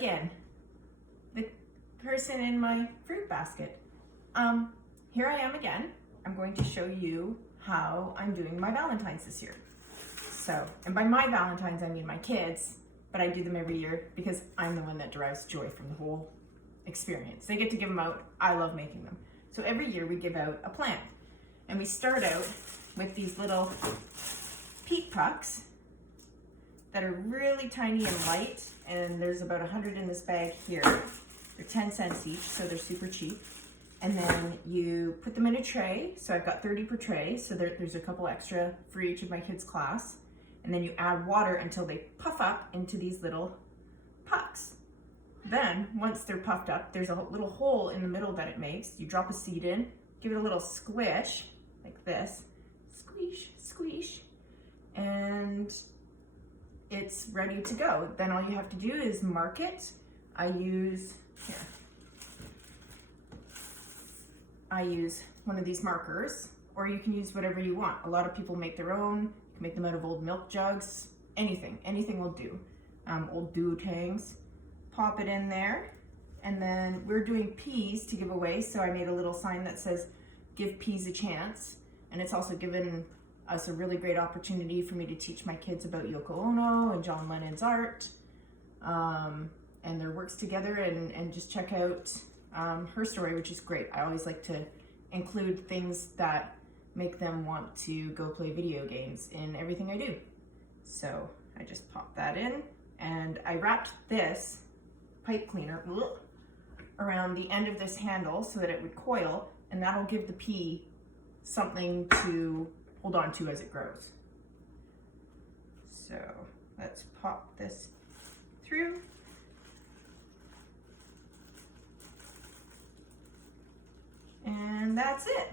again, the person in my fruit basket. Here I am again. I'm going to show you how I'm doing my Valentines this year. So, and by my Valentines, I mean my kids, but I do them every year because I'm the one that derives joy from the whole experience. They get to give them out. I love making them. So every year we give out a plant, and we start out with these little peat pucks that are really tiny and light, and there's about 100 in this bag here. They're 10 cents each, so they're super cheap. And then you put them in a tray. So I've got 30 per tray, so there's a couple extra for each of my kids' class. And then you add water until they puff up into these little pucks. Then, once they're puffed up, there's a little hole in the middle that it makes. You drop a seed in, give it a little squish, like this. Squish, squish. And it's ready to go. Then all you have to do is mark it. I use one of these markers, or you can use whatever you want. A lot of people make their own. You can make them out of old milk jugs. Anything will do. Old duotangs. Pop it in there. And then we're doing peas to give away, so I made a little sign that says, "Give peas a chance." And it's also given us a really great opportunity for me to teach my kids about Yoko Ono and John Lennon's art, and their works together, and just check out her story, which is great. I always like to include things that make them want to go play video games in everything I do. So I just popped that in, and I wrapped this pipe cleaner around the end of this handle so that it would coil, and that'll give the pea something to hold on to as it grows. So let's pop this through. And that's it.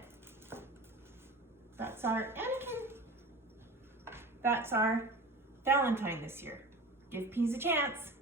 That's our Anakin. That's our Valentine this year. Give peas a chance.